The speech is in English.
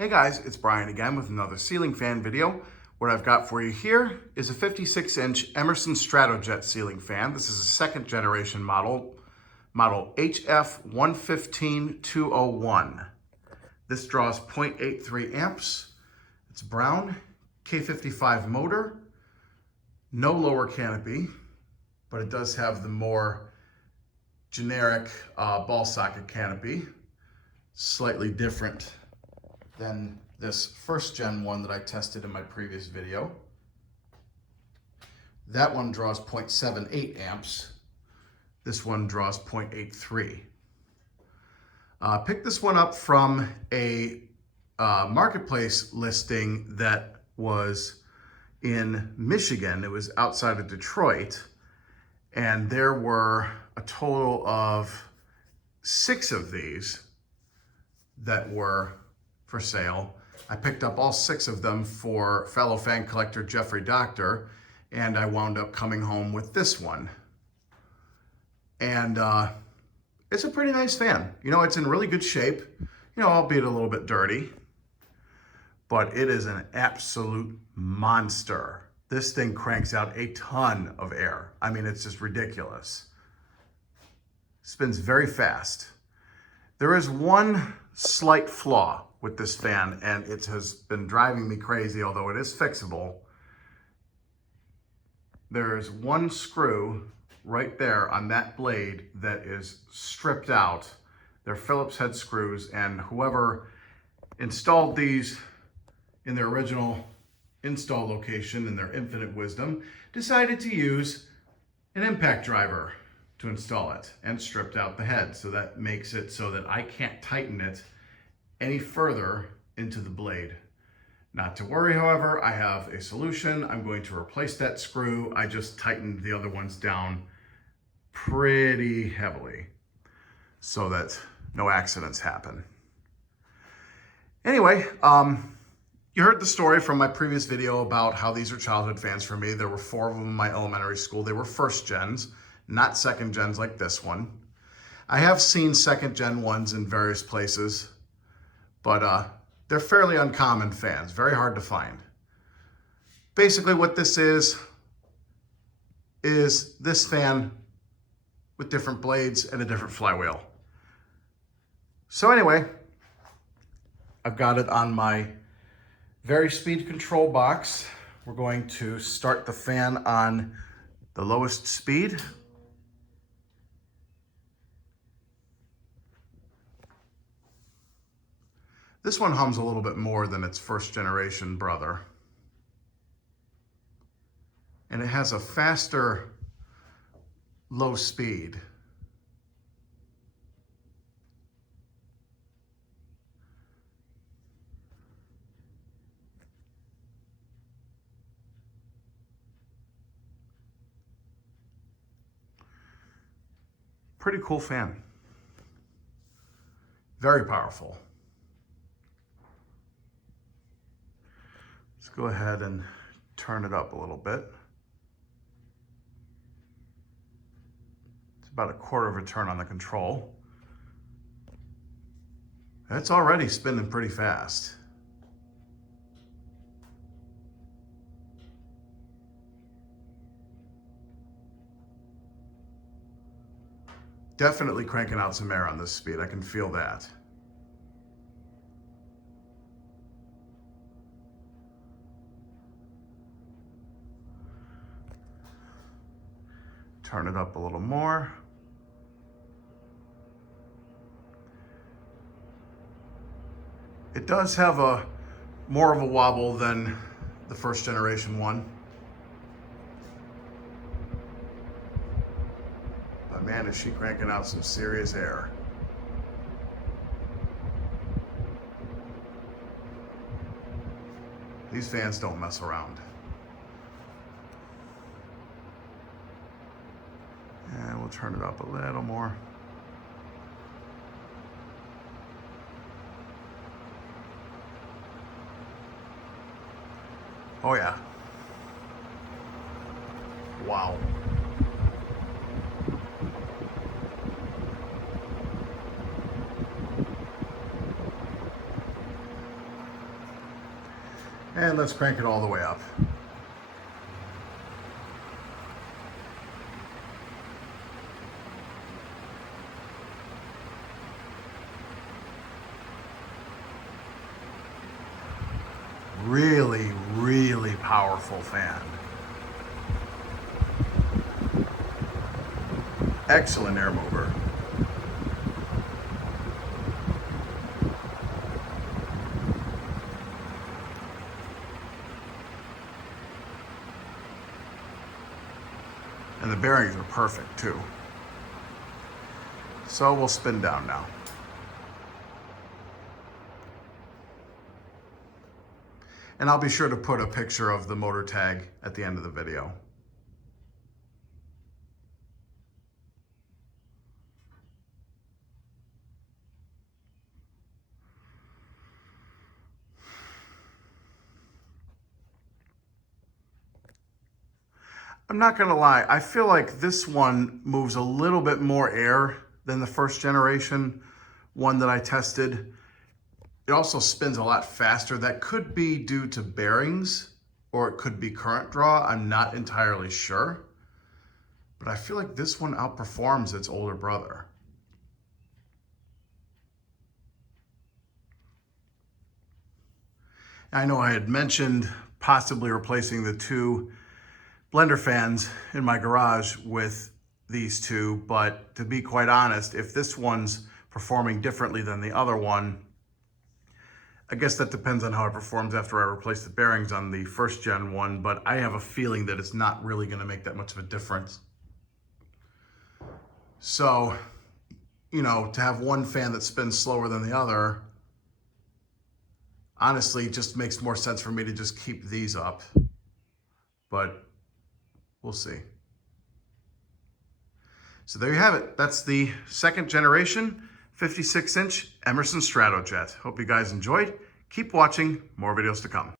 Hey guys, it's Brian again with another ceiling fan video. What I've got for you here is a 56-inch Emerson Stratojet ceiling fan. This is a second generation model HF-115201. This draws 0.83 amps. It's brown, K55 motor, no lower canopy, but it does have the more generic ball socket canopy, slightly different than this first gen one that I tested in my previous video. That one draws 0.78 amps. This one draws 0.83. Picked this one up from a marketplace listing that was in Michigan. It was outside of Detroit, and there were a total of 6 of these that were for sale. I picked up all 6 of them for fellow fan collector Jeffrey Doctor, and I wound up coming home with this one. And it's a pretty nice fan. You know, it's in really good shape, albeit a little bit dirty, but it is an absolute monster. This thing cranks out a ton of air. I mean, it's just ridiculous. Spins very fast. There is one slight flaw with this fan, and it has been driving me crazy, although it is fixable. There's one screw right there on that blade that is stripped out. They're Phillips head screws, and whoever installed these in their original install location in their infinite wisdom decided to use an impact driver to install it and stripped out the head. So that makes it so that I can't tighten it any further into the blade. Not to worry, however, I have a solution. I'm going to replace that screw. I just tightened the other ones down pretty heavily so that no accidents happen. Anyway, you heard the story from my previous video about how these are childhood fans for me. There were 4 of them in my elementary school. They were first gens, not second gens like this one. I have seen second gen ones in various places, but they're fairly uncommon fans, very hard to find. Basically what this is this fan with different blades and a different flywheel. So anyway, I've got it on my vari-speed control box. We're going to start the fan on the lowest speed. This one hums a little bit more than its first generation brother. And it has a faster low speed. Pretty cool fan. Very powerful. Let's go ahead and turn it up a little bit. It's about a quarter of a turn on the control. It's already spinning pretty fast. Definitely cranking out some air on this speed. I can feel that. Turn it up a little more. It does have more of a wobble than the first generation one. But man, is she cranking out some serious air. These fans don't mess around. And we'll turn it up a little more. Oh yeah. Wow. And let's crank it all the way up. Really, really powerful fan. Excellent air mover. And the bearings are perfect too. So we'll spin down now. And I'll be sure to put a picture of the motor tag at the end of the video. I'm not gonna lie, I feel like this one moves a little bit more air than the first generation one that I tested. It also spins a lot faster. That could be due to bearings, or it could be current draw. I'm not entirely sure, but I feel like this one outperforms its older brother. I know I had mentioned possibly replacing the two blender fans in my garage with these two, but to be quite honest, if this one's performing differently than the other one, I guess that depends on how it performs after I replace the bearings on the first gen one, but I have a feeling that it's not really gonna make that much of a difference. So, you know, to have one fan that spins slower than the other, honestly, just makes more sense for me to just keep these up, but we'll see. So there you have it. That's the second generation 56-inch Emerson Stratojet. Hope you guys enjoyed. Keep watching, more videos to come.